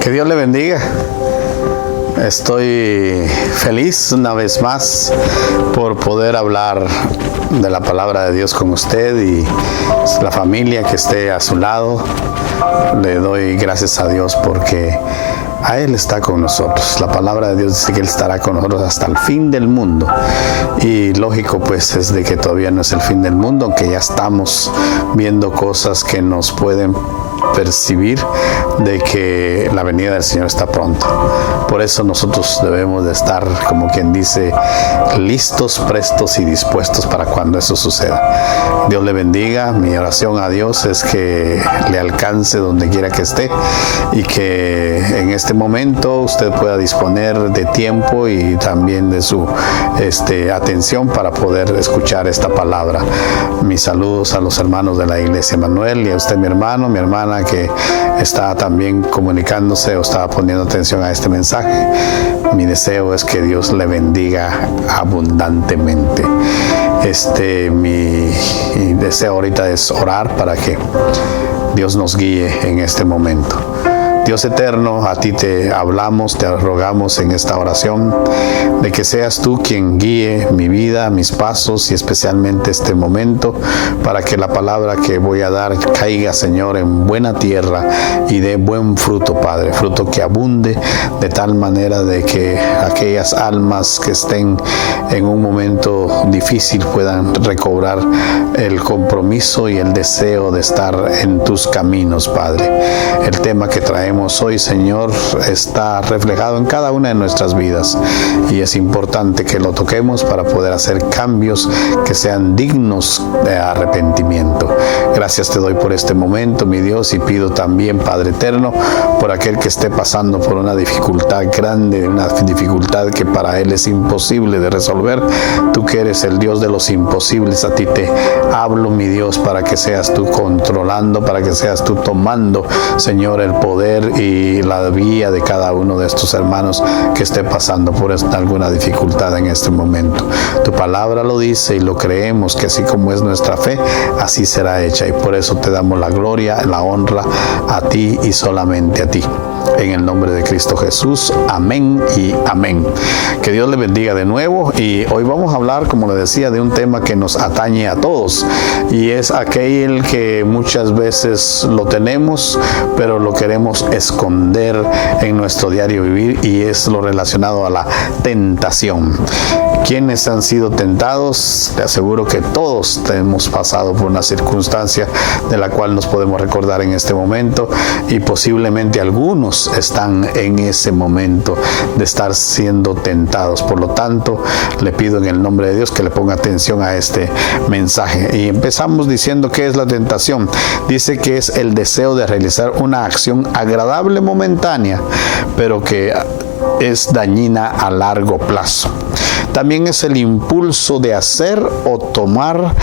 Que Dios le bendiga. Estoy feliz una vez más por poder hablar de la palabra de Dios con usted y la familia que esté a su lado. Le doy gracias a Dios porque a Él está con nosotros. La palabra de Dios dice que Él estará con nosotros hasta el fin del mundo. Y lógico pues es de que todavía no es el fin del mundo, aunque ya estamos viendo cosas que nos pueden percibir de que la venida del Señor está pronto. Por eso nosotros debemos de estar, como quien dice, listos, prestos y dispuestos para cuando eso suceda. Dios le bendiga. Mi oración a Dios es que le alcance donde quiera que esté y que en este momento usted pueda disponer de tiempo y también de su atención para poder escuchar esta palabra. Mis saludos a los hermanos de la Iglesia Manuel y a usted, mi hermano, mi hermana que está también comunicándose o está poniendo atención a este mensaje. Mi deseo es que Dios le bendiga abundantemente. Mi deseo ahorita es orar para que Dios nos guíe en este momento. Dios eterno, a ti te hablamos, te rogamos en esta oración de que seas tú quien guíe mi vida, mis pasos y especialmente este momento para que la palabra que voy a dar caiga, Señor, en buena tierra y dé buen fruto, Padre, fruto que abunde de tal manera de que aquellas almas que estén en un momento difícil puedan recobrar el compromiso y el deseo de estar en tus caminos, Padre. El tema que traemos hoy, Señor, está reflejado en cada una de nuestras vidas y es importante que lo toquemos para poder hacer cambios que sean dignos de arrepentimiento. Gracias te doy por este momento, mi Dios, y pido también, Padre eterno, por aquel que esté pasando por una dificultad grande, una dificultad que para él es imposible de resolver. Tú que eres el Dios de los imposibles, a ti te hablo, mi Dios, para que seas tú controlando, para que seas tú tomando, Señor, el poder y la vía de cada uno de estos hermanos que esté pasando por alguna dificultad en este momento. Tu palabra lo dice y lo creemos, que así como es nuestra fe, así será hecha, y por eso te damos la gloria, la honra a ti y solamente a ti. En el nombre de Cristo Jesús, amén y amén. Que Dios le bendiga de nuevo, y hoy vamos a hablar, como le decía, de un tema que nos atañe a todos, y es aquel que muchas veces lo tenemos, pero lo queremos esconder en nuestro diario vivir, y es lo relacionado a la tentación. ¿Quiénes han sido tentados? Te aseguro que todos hemos pasado por una circunstancia de la cual nos podemos recordar en este momento, y posiblemente algunos están en ese momento de estar siendo tentados. Por lo tanto, le pido en el nombre de Dios que le ponga atención a este mensaje. Y empezamos diciendo ¿qué es la tentación? Dice que es el deseo de realizar una acción agradable momentánea, pero que es dañina a largo plazo. También es el impulso de hacer o tomar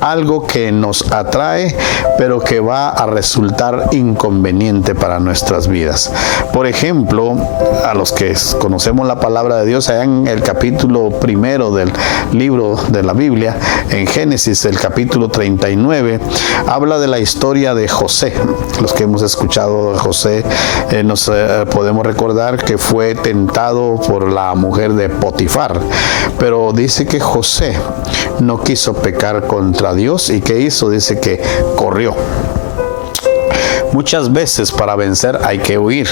algo que nos atrae, pero que va a resultar inconveniente para nuestras vidas. Por ejemplo, a los que conocemos la palabra de Dios, allá en el capítulo 1 del libro de la Biblia, en Génesis, el capítulo 39, habla de la historia de José. Los que hemos escuchado de José, nos podemos recordar que fue tentado por la mujer de Potifar, pero dice que José no quiso pecar contra Dios, y ¿qué hizo? Dice que corrió. Muchas veces para vencer hay que huir.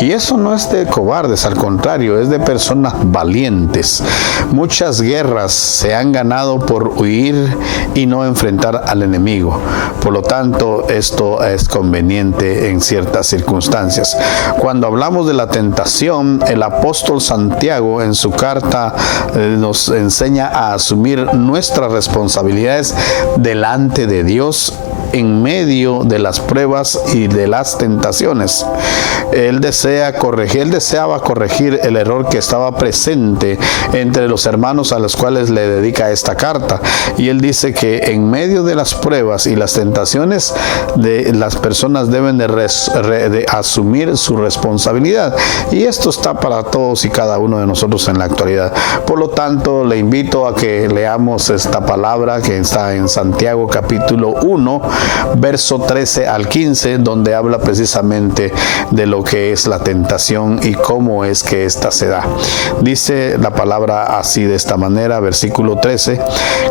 Y eso no es de cobardes, al contrario, es de personas valientes. Muchas guerras se han ganado por huir y no enfrentar al enemigo. Por lo tanto, esto es conveniente en ciertas circunstancias. Cuando hablamos de la tentación, el apóstol Santiago en su carta nos enseña a asumir nuestras responsabilidades delante de Dios en medio de las pruebas y de las tentaciones. Él deseaba corregir el error que estaba presente entre los hermanos a los cuales le dedica esta carta. Y él dice que en medio de las pruebas y las tentaciones, las personas deben de asumir su responsabilidad. Y esto está para todos y cada uno de nosotros en la actualidad. Por lo tanto, le invito a que leamos esta palabra que está en Santiago capítulo 1, verso 13 al 15, donde habla precisamente de lo que es la tentación y cómo es que ésta se da. Dice la palabra así de esta manera, versículo 13: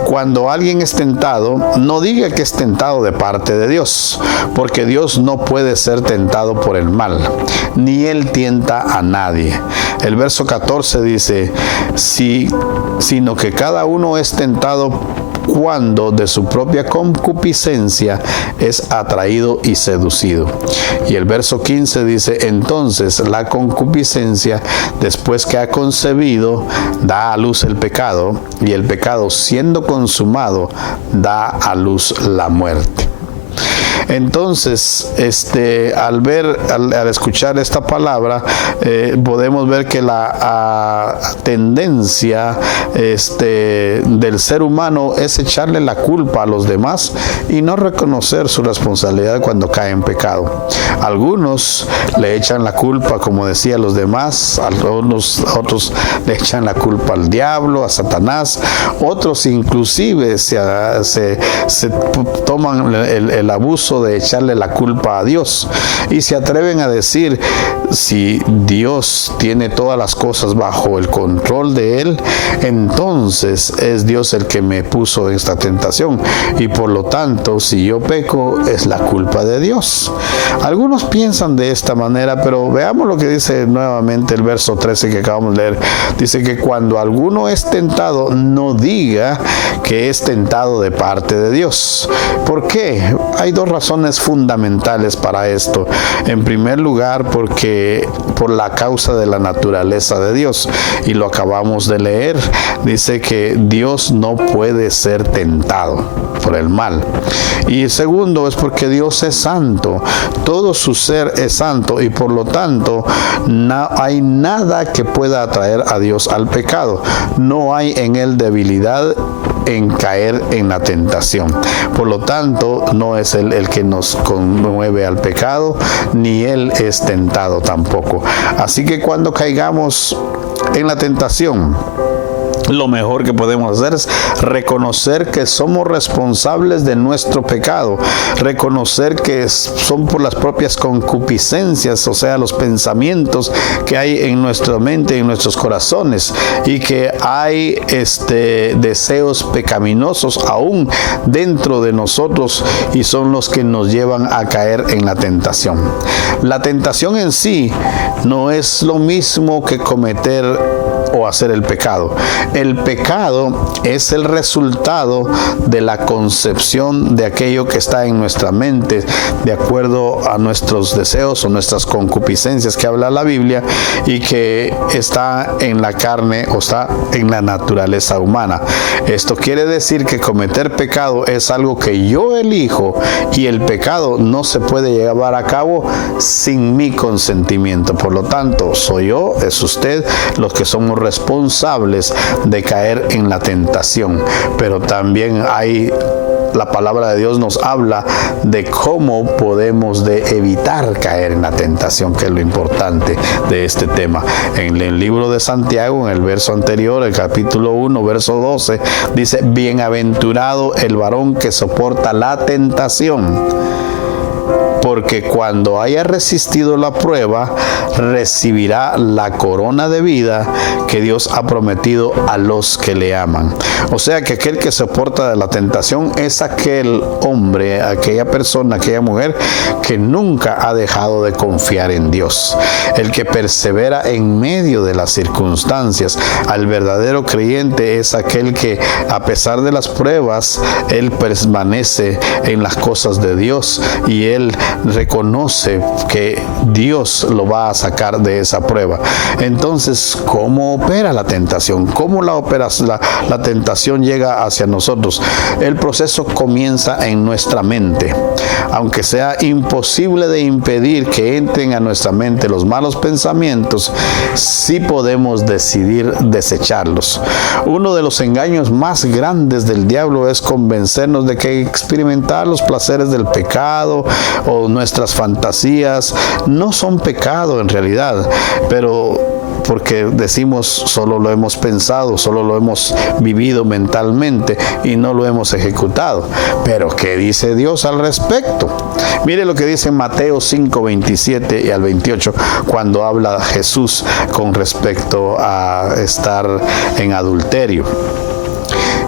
cuando alguien es tentado, no diga que es tentado de parte de Dios, porque Dios no puede ser tentado por el mal, ni él tienta a nadie. El verso 14 dice: sino que cada uno es tentado cuando de su propia concupiscencia es atraído y seducido. Y el verso 15 dice: entonces la concupiscencia, después que ha concebido, da a luz el pecado, y el pecado, siendo consumado, da a luz la muerte. Entonces, al escuchar esta palabra, podemos ver que la tendencia del ser humano es echarle la culpa a los demás y no reconocer su responsabilidad cuando cae en pecado. Algunos le echan la culpa, como decía, a los demás, otros le echan la culpa al diablo, a Satanás, otros inclusive se toman el abuso de echarle la culpa a Dios y se atreven a decir: si Dios tiene todas las cosas bajo el control de Él, entonces es Dios el que me puso en esta tentación, y por lo tanto, si yo peco, es la culpa de Dios. Algunos piensan de esta manera, pero veamos lo que dice nuevamente el verso 13 que acabamos de leer. Dice que cuando alguno es tentado, no diga que es tentado de parte de Dios. ¿Por qué? Hay dos razones fundamentales para esto. En primer lugar, porque por la causa de la naturaleza de Dios, y lo acabamos de leer, dice que Dios no puede ser tentado por el mal. Y segundo, es porque Dios es santo, todo su ser es santo, y por lo tanto no hay nada que pueda atraer a Dios al pecado. No hay en él debilidad en caer en la tentación. Por lo tanto, no es él el que nos conmueve al pecado, ni él es tentado tampoco. Así que cuando caigamos en la tentación, lo mejor que podemos hacer es reconocer que somos responsables de nuestro pecado, reconocer que son por las propias concupiscencias, o sea, los pensamientos que hay en nuestra mente, en nuestros corazones, y que hay deseos pecaminosos aún dentro de nosotros, y son los que nos llevan a caer en la tentación. La tentación en sí no es lo mismo que cometer o hacer el pecado. El pecado es el resultado de la concepción de aquello que está en nuestra mente, de acuerdo a nuestros deseos o nuestras concupiscencias que habla la Biblia, y que está en la carne o está en la naturaleza humana. Esto quiere decir que cometer pecado es algo que yo elijo, y el pecado no se puede llevar a cabo sin mi consentimiento. Por lo tanto, soy yo, es usted, los que somos responsables de caer en la tentación. Pero también la palabra de Dios nos habla de cómo podemos evitar caer en la tentación, que es lo importante de este tema. En el libro de Santiago, en el verso anterior, el capítulo 1, verso 12, dice: bienaventurado el varón que soporta la tentación, porque cuando haya resistido la prueba, recibirá la corona de vida que Dios ha prometido a los que le aman. O sea que aquel que soporta de la tentación es aquel hombre, aquella persona, aquella mujer que nunca ha dejado de confiar en Dios. El que persevera en medio de las circunstancias. Al verdadero creyente es aquel que, a pesar de las pruebas, él permanece en las cosas de Dios, y él reconoce que Dios lo va a sacar de esa prueba. Entonces, ¿cómo opera la tentación? ¿Cómo la tentación llega hacia nosotros? El proceso comienza en nuestra mente. Aunque sea imposible de impedir que entren a nuestra mente los malos pensamientos, sí podemos decidir desecharlos. Uno de los engaños más grandes del diablo es convencernos de que experimentar los placeres del pecado o o nuestras fantasías no son pecado en realidad, pero porque decimos solo lo hemos pensado, solo lo hemos vivido mentalmente y no lo hemos ejecutado. Pero ¿qué dice Dios al respecto? Mire lo que dice Mateo 5, 27 y al 28, cuando habla Jesús con respecto a estar en adulterio.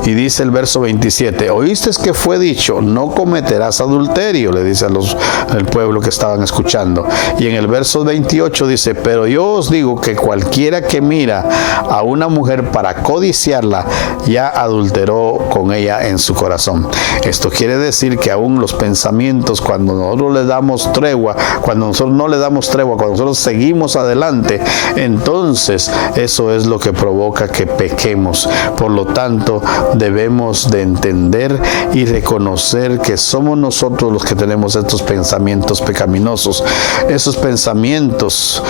Y dice el verso 27, oíste que fue dicho, no cometerás adulterio, le dice al pueblo que estaban escuchando. Y en el verso 28 dice, pero yo os digo que cualquiera que mira a una mujer para codiciarla, ya adulteró con ella en su corazón. Esto quiere decir que aún los pensamientos, cuando nosotros le damos tregua, cuando nosotros no le damos tregua, cuando nosotros seguimos adelante, entonces eso es lo que provoca que pequemos. Por lo tanto, debemos de entender y reconocer que somos nosotros los que tenemos estos pensamientos pecaminosos. Esos pensamientos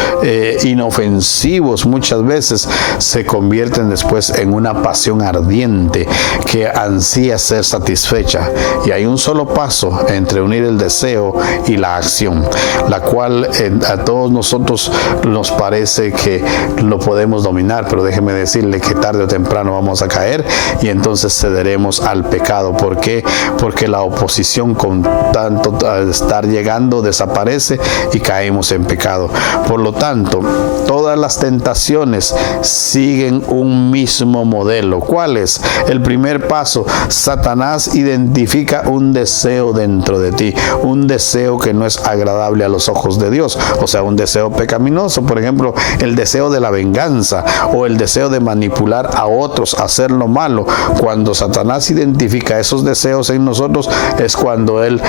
inofensivos muchas veces se convierten después en una pasión ardiente que ansía ser satisfecha. Y hay un solo paso entre unir el deseo y la acción, la cual a todos nosotros nos parece que lo podemos dominar, pero déjeme decirle que tarde o temprano vamos a caer y entonces cederemos al pecado. ¿Por qué? Porque la oposición con tanto estar llegando desaparece y caemos en pecado. Por lo tanto, todas las tentaciones siguen un mismo modelo. ¿Cuál es? El primer paso, Satanás identifica un deseo dentro de ti, un deseo que no es agradable a los ojos de Dios, o sea, un deseo pecaminoso. Por ejemplo, el deseo de la venganza o el deseo de manipular a otros, hacer lo malo. Cuando Satanás identifica esos deseos en nosotros, es cuando él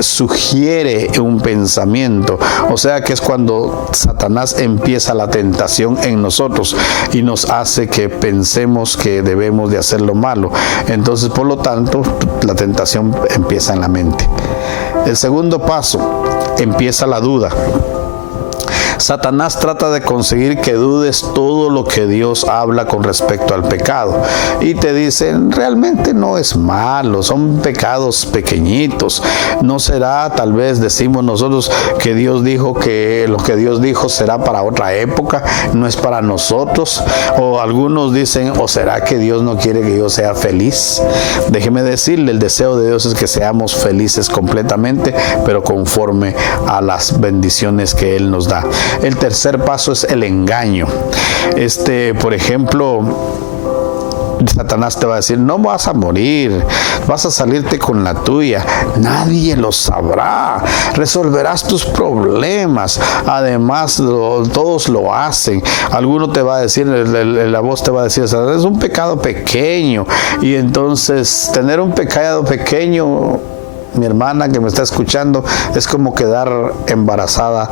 sugiere un pensamiento. O sea que es cuando Satanás empieza la tentación en nosotros y nos hace que pensemos que debemos de hacer lo malo. Entonces, por lo tanto, la tentación empieza en la mente. El segundo paso, empieza la duda. Satanás trata de conseguir que dudes todo lo que Dios habla con respecto al pecado. Y te dicen, realmente no es malo, son pecados pequeñitos. No será, tal vez decimos nosotros, que Dios dijo que lo que Dios dijo será para otra época, no es para nosotros. O algunos dicen, ¿o será que Dios no quiere que yo sea feliz? Déjeme decirle, el deseo de Dios es que seamos felices completamente, pero conforme a las bendiciones que Él nos da. El tercer paso es el engaño. Por ejemplo, Satanás te va a decir, no vas a morir, vas a salirte con la tuya, nadie lo sabrá, resolverás tus problemas, además todos lo hacen. Alguno te va a decir, la voz te va a decir, es un pecado pequeño, y entonces tener un pecado pequeño, mi hermana que me está escuchando, es como quedar embarazada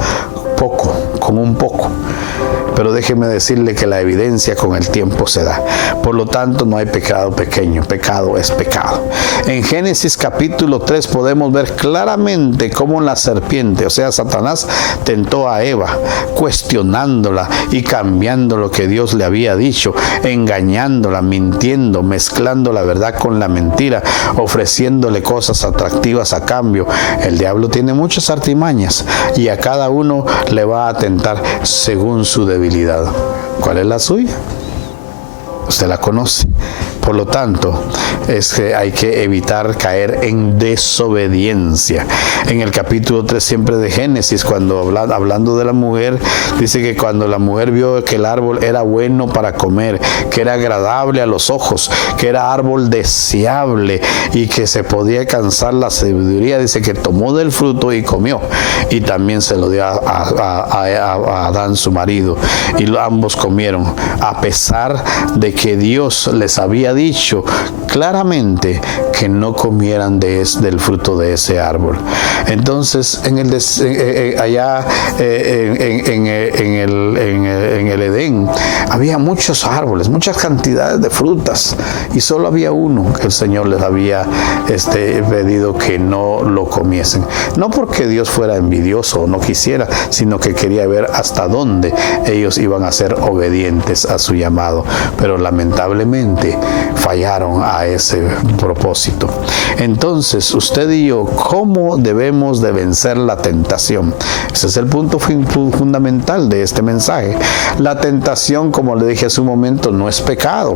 con un poco. Pero déjeme decirle que la evidencia con el tiempo se da. Por lo tanto, no hay pecado pequeño. Pecado es pecado. En Génesis capítulo 3 podemos ver claramente cómo la serpiente, o sea, Satanás, tentó a Eva, cuestionándola y cambiando lo que Dios le había dicho, engañándola, mintiendo, mezclando la verdad con la mentira, ofreciéndole cosas atractivas a cambio. El diablo tiene muchas artimañas y a cada uno le va a tentar según su debilidad. ¿Cuál es la suya? Usted la conoce. Por lo tanto, es que hay que evitar caer en desobediencia. En el capítulo 3 siempre de Génesis, cuando hablando de la mujer, dice que cuando la mujer vio que el árbol era bueno para comer, que era agradable a los ojos, que era árbol deseable y que se podía alcanzar la sabiduría, dice que tomó del fruto y comió. Y también se lo dio a Adán, su marido. Y ambos comieron, a pesar de que Dios les había dicho claramente que no comieran del fruto de ese árbol. Entonces, en el Edén había muchos árboles, muchas cantidades de frutas, y solo había uno que el Señor les había pedido que no lo comiesen. No porque Dios fuera envidioso o no quisiera, sino que quería ver hasta dónde ellos iban a ser obedientes a su llamado. Pero lamentablemente fallaron a ese propósito. Entonces, usted y yo, ¿cómo debemos de vencer la tentación? Ese es el punto fundamental de este mensaje. La tentación, como le dije hace un momento, no es pecado.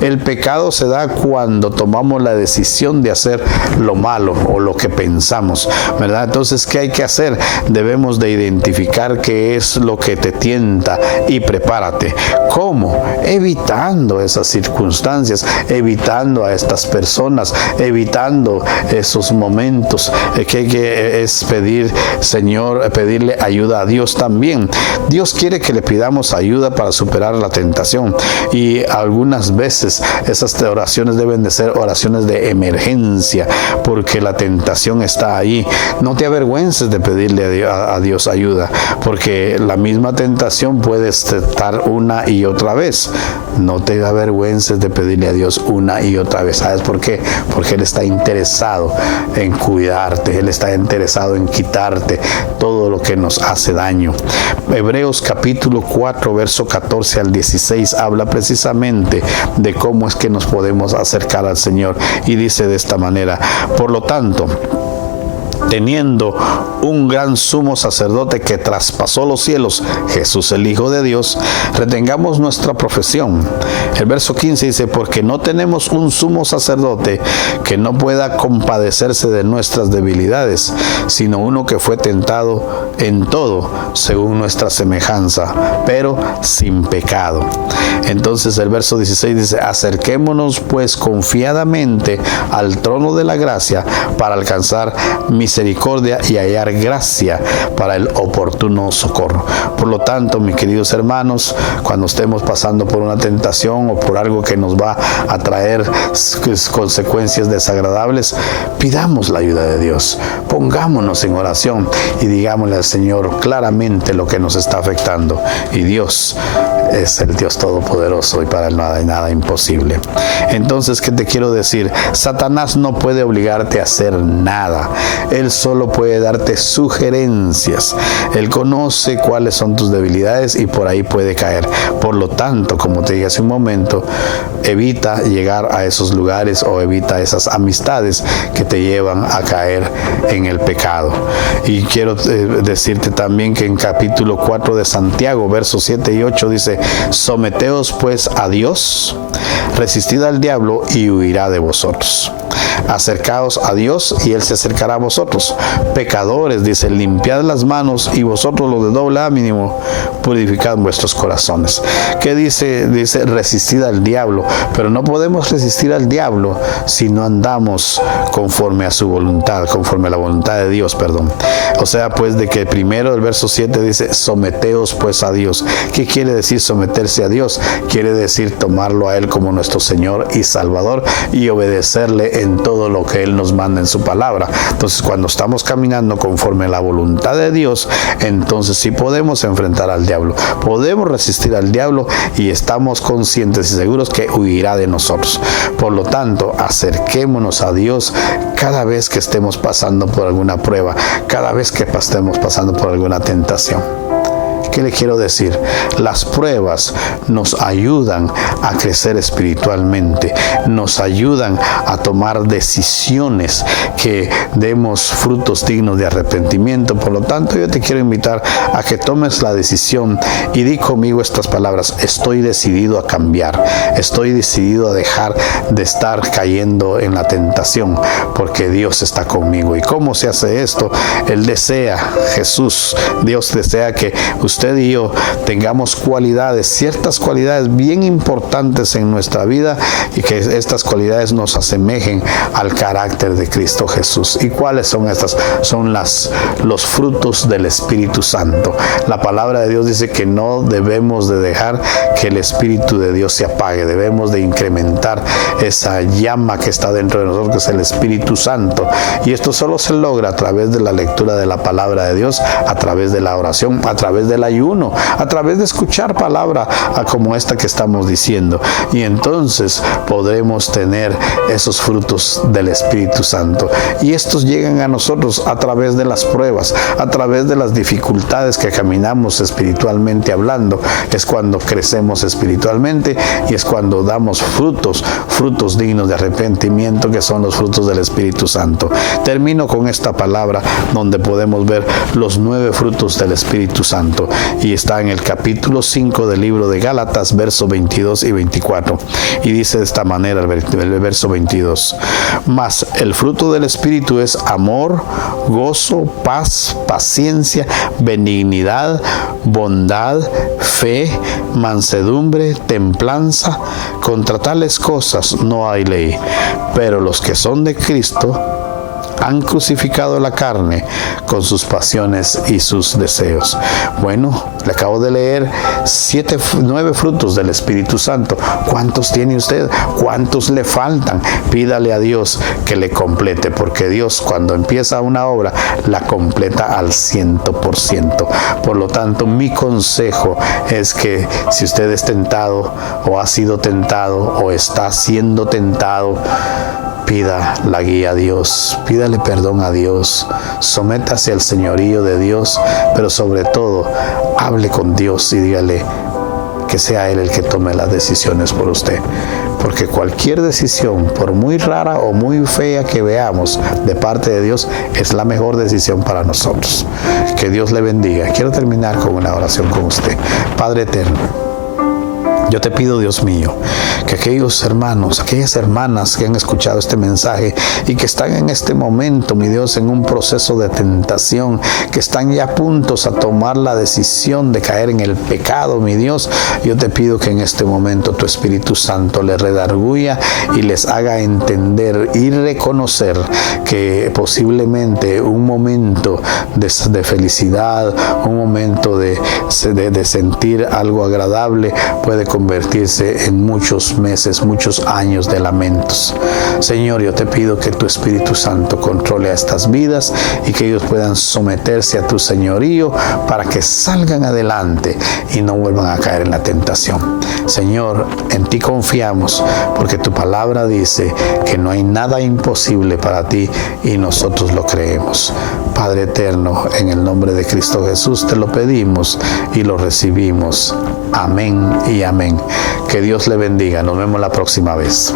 El pecado se da cuando tomamos la decisión de hacer lo malo o lo que pensamos, ¿verdad? Entonces, ¿qué hay que hacer? Debemos de identificar qué es lo que te tienta y prepárate. ¿Cómo? Evitando esas circunstancias, evitando a estas personas, evitando esos momentos que es pedir, Señor, pedirle ayuda a Dios también. Dios quiere que le pidamos ayuda para superar la tentación, y algunas veces esas oraciones deben de ser oraciones de emergencia, porque la tentación está ahí. No te avergüences de pedirle a Dios ayuda, porque la misma tentación puede estar una y otra vez. No te avergüences de pedirle a Dios una y otra vez. ¿Sabes por qué? Porque Él está interesado en cuidarte, Él está interesado en quitarte todo lo que nos hace daño. Hebreos capítulo 4, verso 14 al 16 habla precisamente de cómo es que nos podemos acercar al Señor, y dice de esta manera: por lo tanto, teniendo un gran sumo sacerdote que traspasó los cielos, Jesús el Hijo de Dios, retengamos nuestra profesión. El verso 15 dice: porque no tenemos un sumo sacerdote que no pueda compadecerse de nuestras debilidades, sino uno que fue tentado en todo según nuestra semejanza, pero sin pecado. Entonces el verso 16 dice: acerquémonos pues confiadamente al trono de la gracia para alcanzar misericordia y hallar gracia para el oportuno socorro. Por lo tanto, mis queridos hermanos, cuando estemos pasando por una tentación o por algo que nos va a traer consecuencias desagradables, pidamos la ayuda de Dios, pongámonos en oración y digámosle al Señor claramente lo que nos está afectando, y Dios es el Dios todopoderoso, y para él nada hay nada imposible. Entonces, ¿qué te quiero decir? Satanás no puede obligarte a hacer nada. Él solo puede darte sugerencias. Él conoce cuáles son tus debilidades y por ahí puede caer. Por lo tanto, como te dije hace un momento, evita llegar a esos lugares o evita esas amistades que te llevan a caer en el pecado. Y quiero decirte también que en capítulo 4 de Santiago, versos 7 y 8 dice: someteos pues a Dios, resistid al diablo y huirá de vosotros. Acercaos a Dios y Él se acercará a vosotros. Pecadores, dice, limpiad las manos, y vosotros los de doble ánimo, purificad vuestros corazones. ¿Qué dice? Dice resistid al diablo, pero no podemos resistir al diablo si no andamos conforme a su voluntad, conforme a la voluntad de Dios, perdón. O sea, pues, de que primero el verso 7 dice: someteos pues a Dios. ¿Qué quiere decir someterse a Dios? Quiere decir tomarlo a Él como nuestro Señor y Salvador y obedecerle en todo lo que Él nos manda en su palabra. Entonces, cuando estamos caminando conforme a la voluntad de Dios, entonces sí podemos enfrentar al diablo, podemos resistir al diablo, y estamos conscientes y seguros que huirá de nosotros. Por lo tanto, acerquémonos a Dios cada vez que estemos pasando por alguna prueba, cada vez que estemos pasando por alguna tentación. ¿Qué le quiero decir? Las pruebas nos ayudan a crecer espiritualmente, nos ayudan a tomar decisiones que demos frutos dignos de arrepentimiento. Por lo tanto, yo te quiero invitar a que tomes la decisión y di conmigo estas palabras: estoy decidido a cambiar, estoy decidido a dejar de estar cayendo en la tentación, porque Dios está conmigo. ¿Y cómo se hace esto? Él desea, Jesús, Dios desea que usted y yo tengamos cualidades, ciertas cualidades bien importantes en nuestra vida, y que estas cualidades nos asemejen al carácter de Cristo Jesús. ¿Y cuáles son estas? Son los frutos del Espíritu Santo. La palabra de Dios dice que no debemos de dejar que el Espíritu de Dios se apague, debemos de incrementar esa llama que está dentro de nosotros, que es el Espíritu Santo, y esto solo se logra a través de la lectura de la palabra de Dios, a través de la oración, a través de la ayuno, a través de escuchar palabra como esta que estamos diciendo. Y entonces podremos tener esos frutos del Espíritu Santo. Y estos llegan a nosotros a través de las pruebas, a través de las dificultades que caminamos espiritualmente hablando. Es cuando crecemos espiritualmente y es cuando damos frutos dignos de arrepentimiento, que son los frutos del Espíritu Santo. Termino con esta palabra donde podemos ver los 9 frutos del Espíritu Santo, y está en el capítulo 5 del libro de Gálatas, versos 22 y 24, y dice de esta manera el verso 22: mas el fruto del Espíritu es amor, gozo, paz, paciencia, benignidad, bondad, fe, mansedumbre, templanza. Contra tales cosas no hay ley. Pero los que son de Cristo han crucificado la carne con sus pasiones y sus deseos. Bueno, le acabo de leer 9 frutos del Espíritu Santo. ¿Cuántos tiene usted? ¿Cuántos le faltan? Pídale a Dios que le complete, porque Dios, cuando empieza una obra, la completa al 100%. Por lo tanto, mi consejo es que si usted es tentado o ha sido tentado o está siendo tentado, pida la guía a Dios, pídale perdón a Dios, sométase al señorío de Dios, pero sobre todo, hable con Dios y dígale que sea Él el que tome las decisiones por usted. Porque cualquier decisión, por muy rara o muy fea que veamos de parte de Dios, es la mejor decisión para nosotros. Que Dios le bendiga. Quiero terminar con una oración con usted. Padre eterno, yo te pido, Dios mío, que aquellos hermanos, aquellas hermanas que han escuchado este mensaje y que están en este momento, mi Dios, en un proceso de tentación, que están ya a puntos a tomar la decisión de caer en el pecado, mi Dios, yo te pido que en este momento tu Espíritu Santo les redarguya y les haga entender y reconocer que posiblemente un momento de felicidad, un momento de sentir algo agradable puede convertirse en muchos meses, muchos años de lamentos. Señor, yo te pido que tu Espíritu Santo controle a estas vidas y que ellos puedan someterse a tu señorío para que salgan adelante y no vuelvan a caer en la tentación. Señor, en ti confiamos, porque tu palabra dice que no hay nada imposible para ti y nosotros lo creemos. Padre eterno, en el nombre de Cristo Jesús te lo pedimos y lo recibimos. Amén y amén. Que Dios le bendiga. Nos vemos la próxima vez.